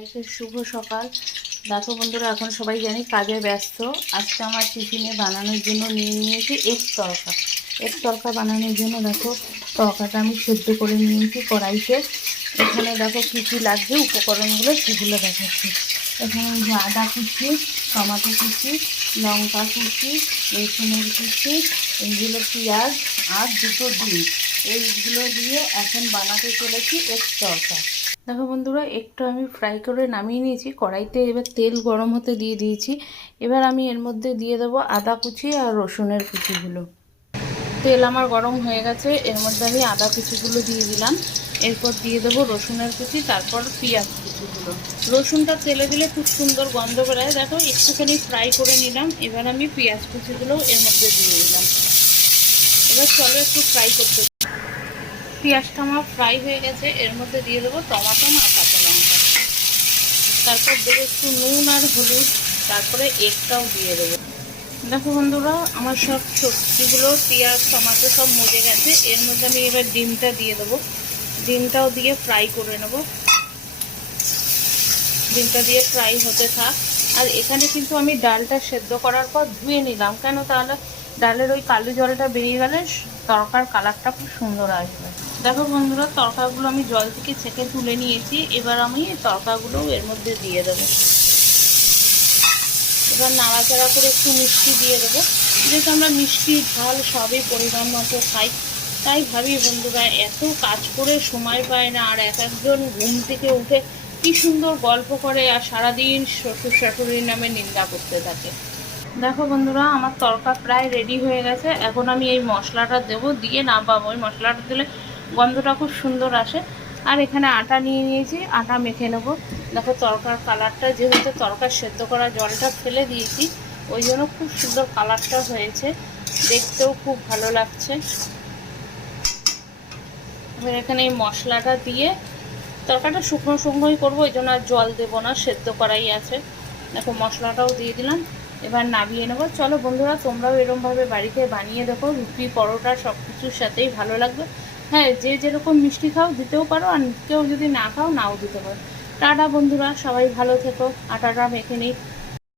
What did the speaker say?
সবাইকে শুভ সকাল। দেখো বন্ধুরা, এখন সবাই জানি কাজে ব্যস্ত। আজকে আমার টিফিনে বানানোর জন্য নিয়ে নিয়েছি এগ তড়কা। এগ তড়কা বানানোর জন্য দেখো তড়কাটা আমি সেদ্ধ করে নিয়েছি কড়াইতে। এখানে দেখো কী কী লাগবে, উপকরণগুলো সেগুলো দেখাচ্ছি। এখানে যে আদা কুচি, টমেটো কুচি, লঙ্কা কুচি, রসুনের কুচি, এইগুলো পেঁয়াজ আর দুটো ডিম, এইগুলো দিয়ে এখন বানাতে চলেছি এগ তড়কা। দেখো বন্ধুরা, একটু আমি ফ্রাই করে নামিয়ে নিয়েছি কড়াইতে। এবার তেল গরম হতে দিয়ে দিয়েছি। এবার আমি এর মধ্যে দিয়ে দেবো আদা কুচি আর রসুনের কুচিগুলো। তেল আমার গরম হয়ে গেছে, এর মধ্যে আমি আদা কুচিগুলো দিয়ে দিলাম। এরপর দিয়ে দেবো রসুনের কুচি, তারপর পেঁয়াজ কুচিগুলো। রসুনটা তেলে দিলে খুব সুন্দর গন্ধ বেরোয়। দেখো একটুখানি ফ্রাই করে নিলাম। এবার আমি পেঁয়াজ কুচিগুলো এর মধ্যে দিয়ে দিলাম। এবার চলো একটু ফ্রাই করতে। পেঁয়াজটা আমার ফ্রাই হয়ে গেছে, এর মধ্যে দিয়ে দেবো টমেটো আর কাঁচা লঙ্কা। তারপর দেবো একটু নুন আর হলুদ, তারপরে এগটাও দিয়ে দেবো। দেখো বন্ধুরা, আমার সব সবজিগুলো পেঁয়াজ টমেটো সব মজে গেছে। এর মধ্যে আমি এবার ডিমটা দিয়ে দেবো। ডিমটাও দিয়ে ফ্রাই করে নেব। ডিমটা দিয়ে ফ্রাই হতে থাক। আর এখানে কিন্তু আমি ডালটা সেদ্ধ করার পর ধুয়ে নিলাম। কেন? তাহলে ডালের ওই কালো জলটা বেরিয়ে গেলে তরকার কালারটা খুব সুন্দর আসবে। দেখো বন্ধুরা, তরকাগুলো আমি জল থেকে ছেঁকে তুলে নিয়েছি। এবার আমি তরকাগুলো এর মধ্যে দিয়ে দেবো। এবার নাড়াচাড়া করে একটু মিষ্টি দিয়ে দেবো। যেহেতু আমরা মিষ্টি ঝাল সবই পরিমাণ মতো খাই, তাই ভাবি বন্ধুরা, এত কাজ করে সময় পায় না। আর এক একজন ঘুম থেকে উঠে কি সুন্দর গল্প করে আর সারাদিন শ্বশুর শাশুড়ির নামে নিন্দা করতে থাকে। দেখো বন্ধুরা, আমার তরকা প্রায় রেডি হয়ে গেছে। এখন আমি এই মশলাটা দেবো, দিয়ে নামাবো। ওই মশলাটা দিলে গন্ধটা খুব সুন্দর আসে। আর এখানে আটা নিয়ে নিয়েছি, আটা মেখে নেব। দেখো তরকার কালারটা, যেহেতু তরকার সেদ্ধ করা জলটা ফেলে দিয়েছি, ওই জন্য খুব সুন্দর কালারটা হয়েছে, দেখতেও খুব ভালো লাগছে। এবার এখানে এই মশলাটা দিয়ে তরকাটা শুকনো শুকনোই করবো, ওই জন্য আর জল দেবো না, সেদ্ধ করাই আছে। দেখো মশলাটাও দিয়ে দিলাম। এবার নামিয়ে নেবো। চলো বন্ধুরা, তোমরাও এরকমভাবে বাড়িতে বানিয়ে দেখো। রুটি পরোটা সব কিছুর সাথেই ভালো লাগবে। হ্যাঁ, যে যেরকম মিষ্টি খাও দিতেও পারো, আর কেউ যদি না খাও নাও দিতে পারো। টাটা বন্ধুরা, সবাই ভালো থেকো। আটাটা মেখে নিই।